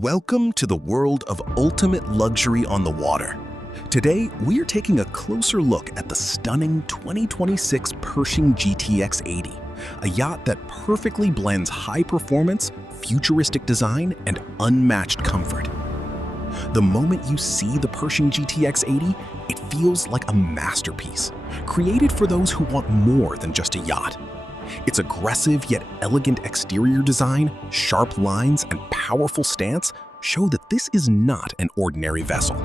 Welcome to the world of ultimate luxury on the water. Today, we are taking a closer look at the stunning 2026 Pershing GTX80, a yacht that perfectly blends high performance, futuristic design, and unmatched comfort. The moment you see the Pershing GTX80, it feels like a masterpiece, created for those who want more than just a yacht. Its aggressive yet elegant exterior design, sharp lines, and powerful stance show that this is not an ordinary vessel.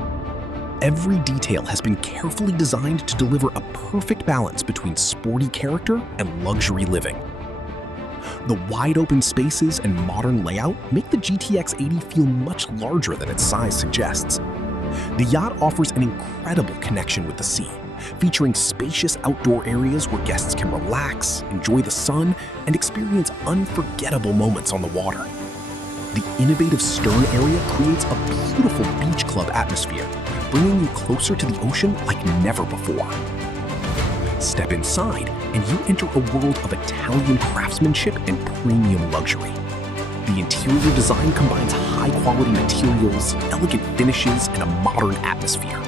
Every detail has been carefully designed to deliver a perfect balance between sporty character and luxury living. The wide-open spaces and modern layout make the GTX80 feel much larger than its size suggests. The yacht offers an incredible connection with the sea, featuring spacious outdoor areas where guests can relax, enjoy the sun, and experience unforgettable moments on the water. The innovative stern area creates a beautiful beach club atmosphere, bringing you closer to the ocean like never before. Step inside, and you enter a world of Italian craftsmanship and premium luxury. The interior design combines high-quality materials, elegant finishes, and a modern atmosphere.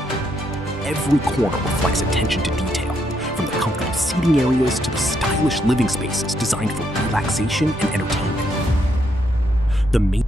Every corner reflects attention to detail, from the comfortable seating areas to the stylish living spaces designed for relaxation and entertainment. The main